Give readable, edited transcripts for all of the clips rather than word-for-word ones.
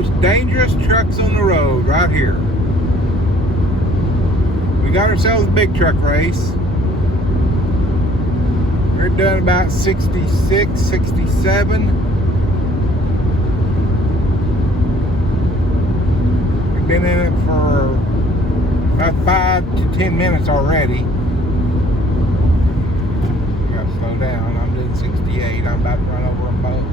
most dangerous trucks on the road right here. We got ourselves a big truck race. We're done about 66, 67. We've been in it for about 5 to 10 minutes already. Gotta slow down. I'm doing 68. I'm about to run over them both.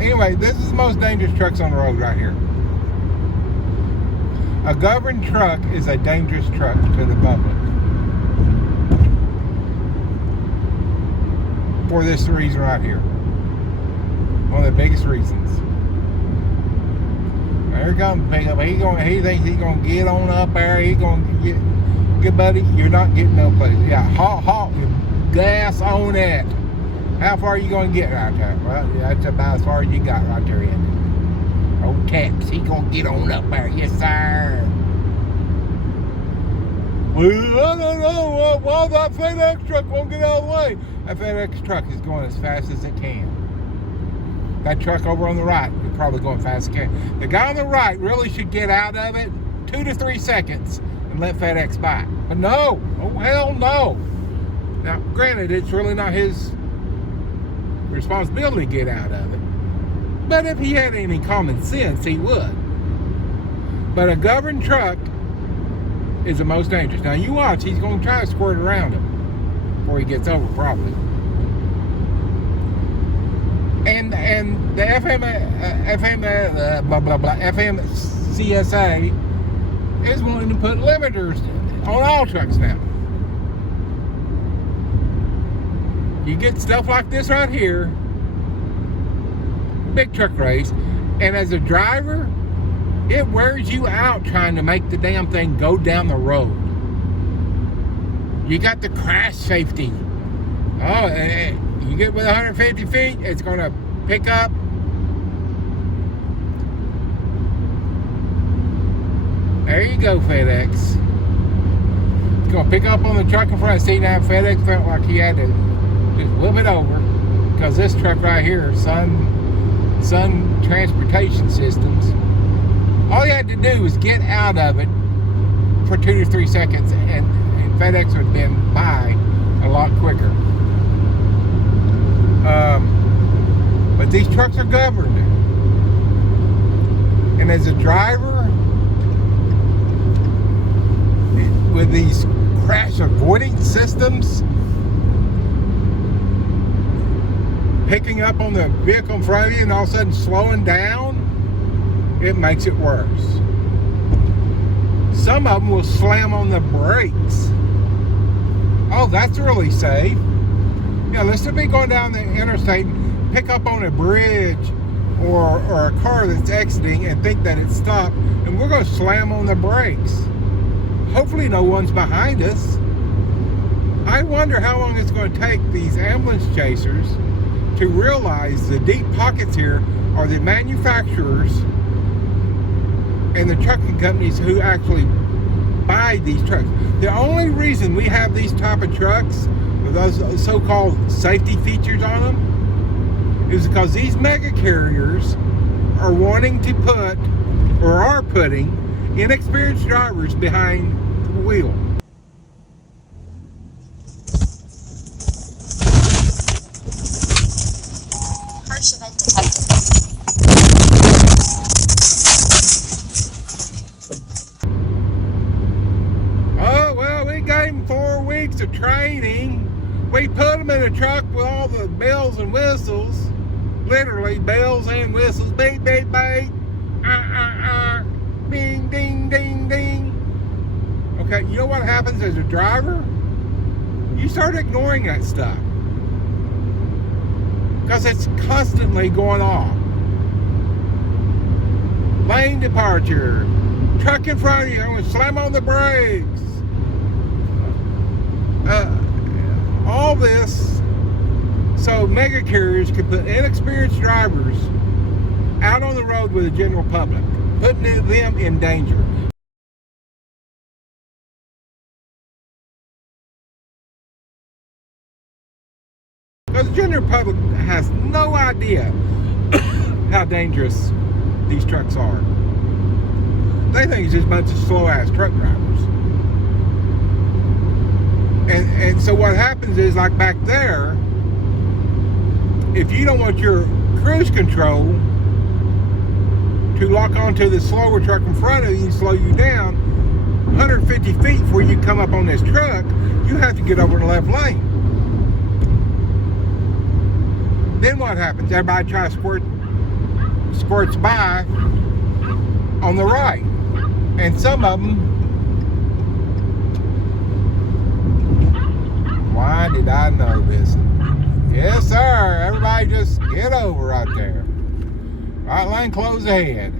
Anyway, this is the most dangerous trucks on the road right here. A governed truck is a dangerous truck to the public. For this reason right here. One of the biggest reasons. There comes pick up. He thinks he's gonna get on up there. He's gonna get good, buddy. You're not getting no place. Yeah, halt, gas on it. How far are you gonna get right there? Well, that's about as far as you got right there, isn't it? Old Tex, he gonna get on up there. Yes, sir. Well, I don't know. Why that FedEx truck won't get out of the way? That FedEx truck is going as fast as it can. That truck over on the right is probably going fast as it can. The guy on the right really should get out of it 2 to 3 seconds and let FedEx by. But no. Oh, hell no. Now, granted, it's really not his responsibility to get out of it. But if he had any common sense, he would. But a governed truck is the most dangerous. Now, you watch. He's going to try to squirt around him before he gets over, probably. And the FMCSA is willing to put limiters on all trucks now. You get stuff like this right here, big truck race, and as a driver, it wears you out trying to make the damn thing go down the road. You got the crash safety. Oh, you get with 150 feet, it's going to pick up. There you go, FedEx. It's going to pick up on the truck in front. See, now FedEx felt like he had to just whip it over, because this truck right here, Sun Transportation Systems, all you had to do was get out of it for 2 to 3 seconds, and FedEx would have been by a lot quicker. But these trucks are governed. And as a driver, with these crash avoiding systems, picking up on the vehicle in front of you and all of a sudden slowing down, it makes it worse. Some of them will slam on the brakes. Oh, that's really safe. Yeah, let's be going down the interstate and pick up on a bridge or a car that's exiting and think that it's stopped, and we're going to slam on the brakes. Hopefully no one's behind us. I wonder how long it's going to take these ambulance chasers to realize the deep pockets here are the manufacturers and the trucking companies who actually buy these trucks. The only reason we have these type of trucks with those so-called safety features on them is because these mega carriers are wanting to put, or are putting, inexperienced drivers behind the wheel. Harsh event detected. Oh, well, we gave them 4 weeks of training. We put them in a truck with all the bells and whistles. Literally, bells and whistles. Beep, beep, beep. Ding, ding, ding, ding. Okay, you know what happens as a driver? You start ignoring that stuff. Because it's constantly going off. Lane departure. Truck in front of you. I'm going to slam on the brakes. All this so mega carriers can put inexperienced drivers out on the road with the general public, putting them in danger. Because the general public has no idea how dangerous these trucks are. They think it's just a bunch of slow-ass truck drivers. And so what happens is, like back there, if you don't want your cruise control to lock onto the slower truck in front of you and slow you down 150 feet before you come up on this truck, you have to get over in the left lane. Then what happens? Everybody tries to squirts by on the right. And some of them, why did I know this? Yes, sir. Everybody just get over right there. Right lane, close ahead.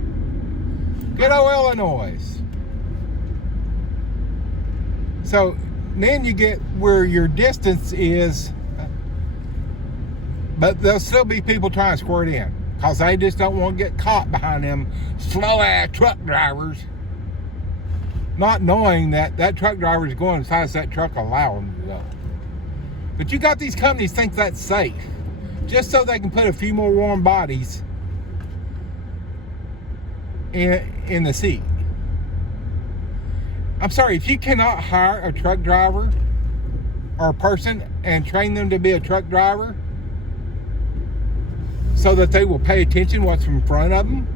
Good old Illinois. So then you get where your distance is, but there'll still be people trying to squirt in because they just don't want to get caught behind them slow-ass truck drivers, not knowing that that truck driver is going as fast as that truck will allow them to go. But you got these companies think that's safe, just so they can put a few more warm bodies in the seat. I'm sorry, if you cannot hire a truck driver or a person and train them to be a truck driver so that they will pay attention what's in front of them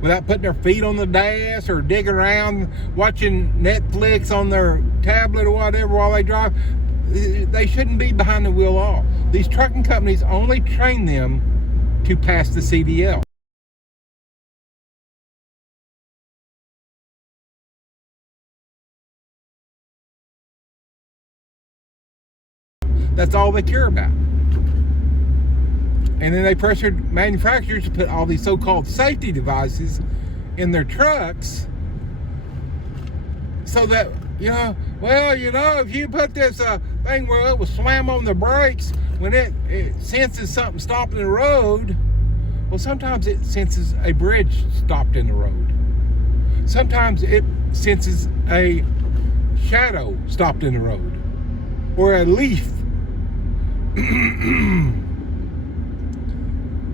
without putting their feet on the dash or digging around watching Netflix on their tablet or whatever while they drive, they shouldn't be behind the wheel at all. These trucking companies only train them to pass the CDL. That's all they care about. And then they pressured manufacturers to put all these so-called safety devices in their trucks so that, if you put this thing where it will slam on the brakes when it senses something stopped in the road, well, sometimes it senses a bridge stopped in the road. Sometimes it senses a shadow stopped in the road or a leaf.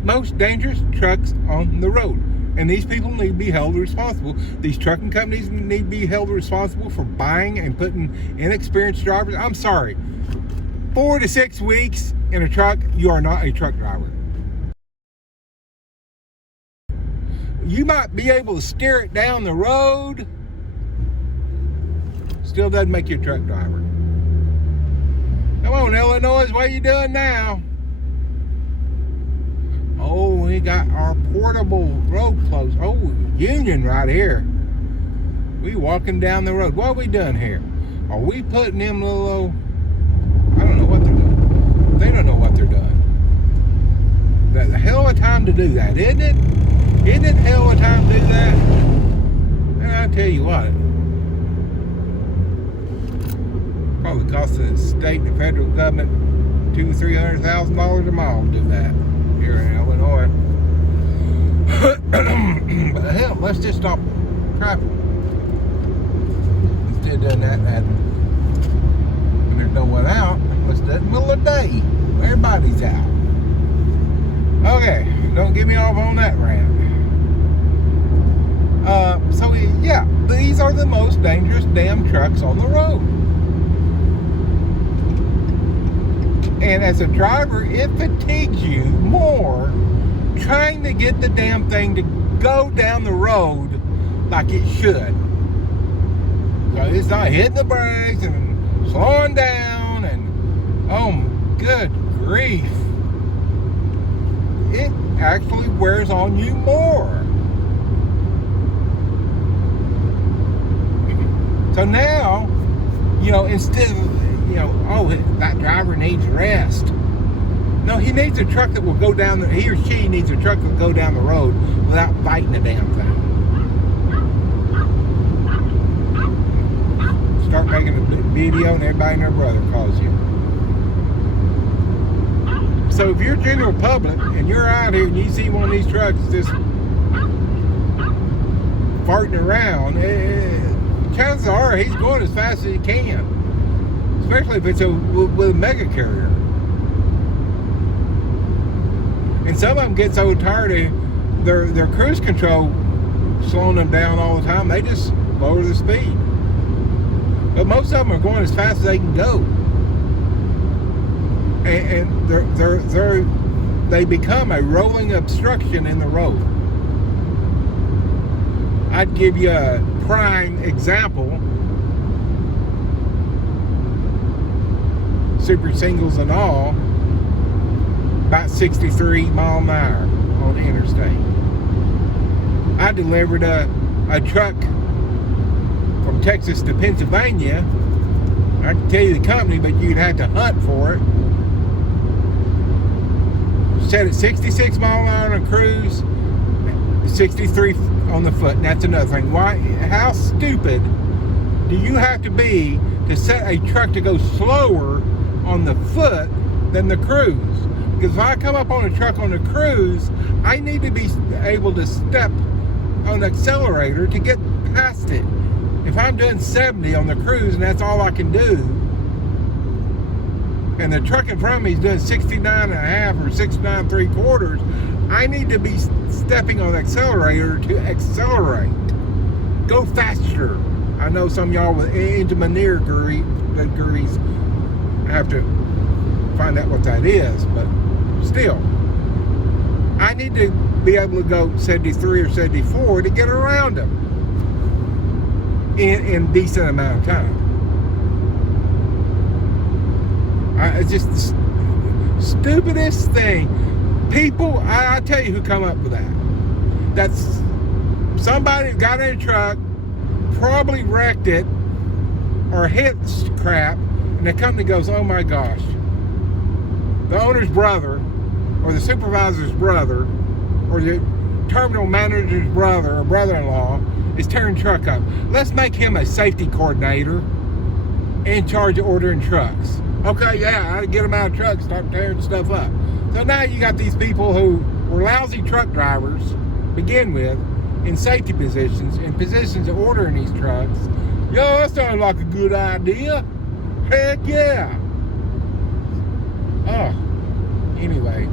Most dangerous trucks on the road, and these people need to be held responsible. These trucking companies need to be held responsible for buying and putting inexperienced drivers. I'm sorry, 4 to 6 weeks in a truck, you are not a truck driver. You might be able to steer it down the road, still doesn't make you a truck driver. Come on, Illinois, what are you doing now? Oh, we got our portable road closed. Oh, Union right here. We walking down the road. What are we doing here? Are we putting them little, I don't know what they're doing. They don't know what they're doing. That's a hell of a time to do that, isn't it? Isn't it a hell of a time to do that? And I tell you what, probably cost the state and the federal government $200,000 to $300,000 a mile to do that here in Illinois. But hell, let's just stop traffic instead of doing that when there's no one out. Let's do it in the middle of the day when everybody's out. Okay, don't get me off on that rant. These are the most dangerous damn trucks on the road. And as a driver, it fatigues you more trying to get the damn thing to go down the road like it should. So it's not hitting the brakes and slowing down and, oh, good grief. It actually wears on you more. So now, instead of, that driver needs rest. No, he needs a truck that will go down he or she needs a truck that will go down the road without fighting the damn thing. Start making a video and everybody and their brother calls you. So if you're general public and you're out here and you see one of these trucks just farting around, chances are he's going as fast as he can. Especially if it's with a mega carrier. And some of them get so tired of their cruise control slowing them down all the time. They just lower the speed. But most of them are going as fast as they can go, and they become a rolling obstruction in the road. I'd give you a prime example. Super singles and all, about 63 mile an hour on the interstate. I delivered a truck from Texas to Pennsylvania. I can tell you the company, but you'd have to hunt for it. Set at 66 mile an hour on a cruise, 63 on the foot. And that's another thing. Why? How stupid do you have to be to set a truck to go slower on the foot than the cruise? Because if I come up on a truck on the cruise, I need to be able to step on the accelerator to get past it. If I'm doing 70 on the cruise and that's all I can do, and the truck in front of me is doing 69 and a half or 69 3/4, I need to be stepping on the accelerator to accelerate. Go faster. I know some of y'all with into manure degrees have to find out what that is, but still, I need to be able to go 73 or 74 to get around them in decent amount of time. It's just the stupidest thing. People, I tell you who come up with that. That's somebody got in a truck, probably wrecked it or hit crap, and the company goes, oh my gosh, the owner's brother or the supervisor's brother or the terminal manager's brother or brother-in-law is tearing truck up. Let's make him a safety coordinator in charge of ordering trucks. Okay, yeah, I'd get them out of trucks, start tearing stuff up. So now you got these people who were lousy truck drivers to begin with, in safety positions, in positions of ordering these trucks. Yo, that sounds like a good idea. Heck yeah. Oh, anyway.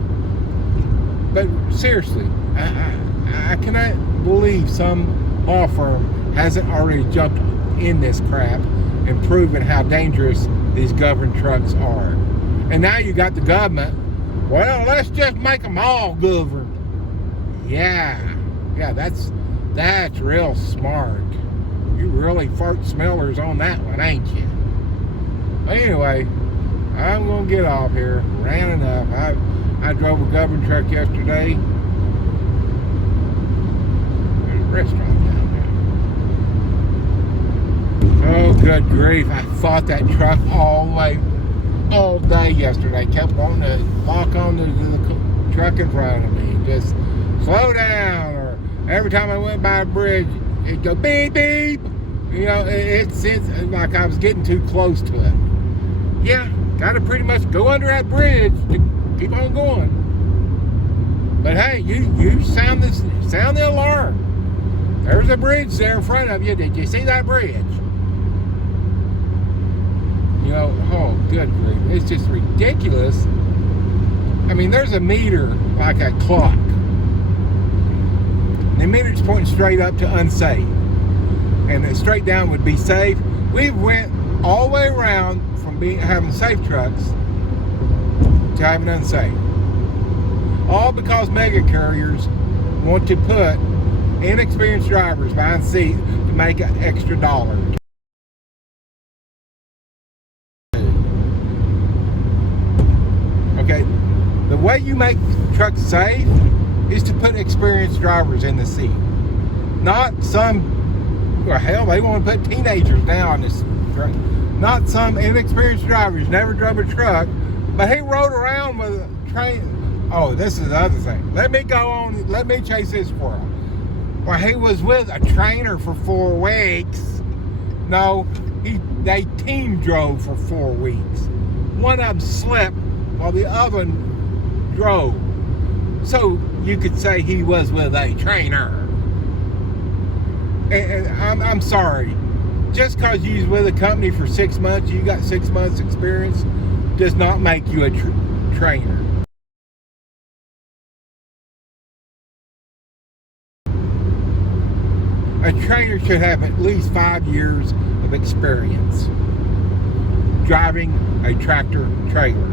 But seriously, I cannot believe some law firm hasn't already jumped in this crap and proven how dangerous these governed trucks are. And now you got the government, well, let's just make them all governed. Yeah, that's real smart. You really fart smellers on that one, ain't you? But anyway, I'm gonna get off here. Ran enough. I drove a governed truck yesterday. There's a restaurant down there. Oh, good grief. I fought that truck all day yesterday. Kept wanting to lock onto the truck in front of me. Just slow down. Or every time I went by a bridge, it'd go beep, beep. You know, it seems like I was getting too close to it. Yeah, got to pretty much go under that bridge to keep on going. But hey, you sound the alarm. There's a bridge there in front of you. Did you see that bridge? You know, oh, good grief. It's just ridiculous. I mean, there's a meter like a clock. The meter's pointing straight up to unsafe. And straight down would be safe. We went all the way around from having safe trucks to having unsafe. All because mega carriers want to put inexperienced drivers behind seats to make an extra dollar. Okay, the way you make trucks safe is to put experienced drivers in the seat. Not some, well, hell, they want to put teenagers down this truck. Not some inexperienced drivers, never drove a truck, but he rode around with a train. Oh, this is the other thing. Let me go on, let me chase this squirrel. Well, he was with a trainer for 4 weeks. No, they team drove for 4 weeks. One of them slept while the other one drove. So you could say he was with a trainer. And I'm sorry. Just because you was with a company for 6 months, you got 6 months experience, does not make you a trainer. A trainer should have at least 5 years of experience driving a tractor trailer,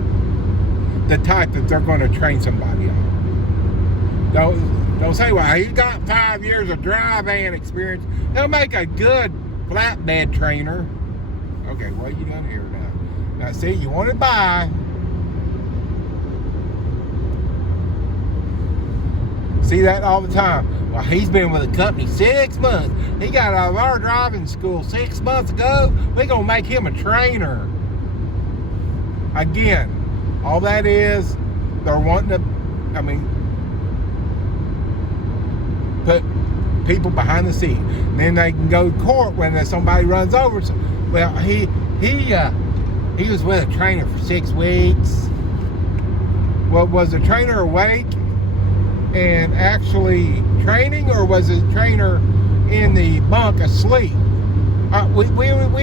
the type that they're going to train somebody on. Don't say, well, he's got 5 years of dry van experience. He'll make a good flatbed trainer. Okay, what are you doing here now? Now, see, you want to buy. See that all the time. Well, he's been with the company 6 months. He got out of our driving school 6 months ago. We're going to make him a trainer. Again, all that is, they're wanting to, put people behind the seat. Then they can go to court when somebody runs over. So, well, he was with a trainer for 6 weeks. Well, was the trainer awake and actually training, or was the trainer in the bunk asleep? We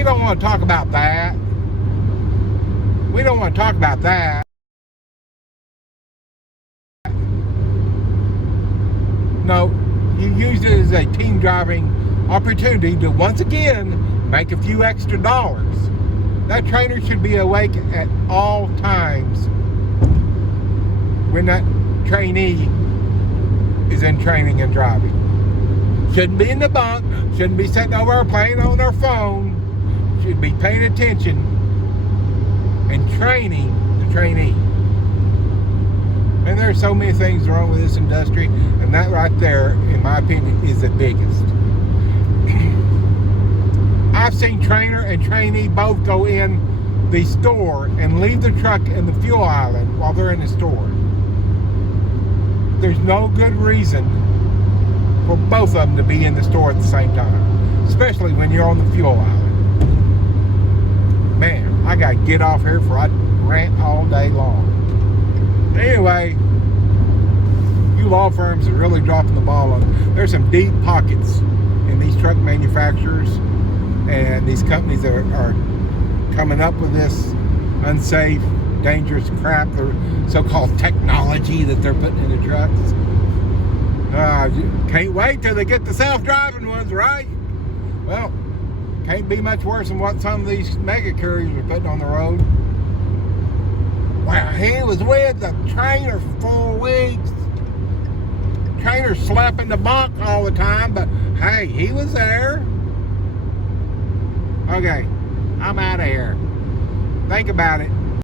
don't want to talk about that. We don't want to talk about that. No, you use it as a team driving opportunity to once again make a few extra dollars. That trainer should be awake at all times when that trainee is in training and driving. Shouldn't be in the bunk, shouldn't be sitting over or playing on their phone, should be paying attention and training the trainee. And there's so many things wrong with this industry, and that right there, in my opinion, is the biggest. I've seen trainer and trainee both go in the store and leave the truck in the fuel island while they're in the store. There's no good reason for both of them to be in the store at the same time, especially when you're on the fuel island. Man, I gotta get off here before I rant all day long. Anyway, you law firms are really dropping the ball on it. There's some deep pockets in these truck manufacturers and these companies that are coming up with this unsafe, dangerous crap, the so-called technology that they're putting in the trucks. Can't wait till they get the self-driving ones, right? Well, can't be much worse than what some of these mega couriers are putting on the road. Wow, he was with the trainer for 4 weeks. Trainer slept in the bunk all the time, but hey, he was there. Okay, I'm out of here. Think about it.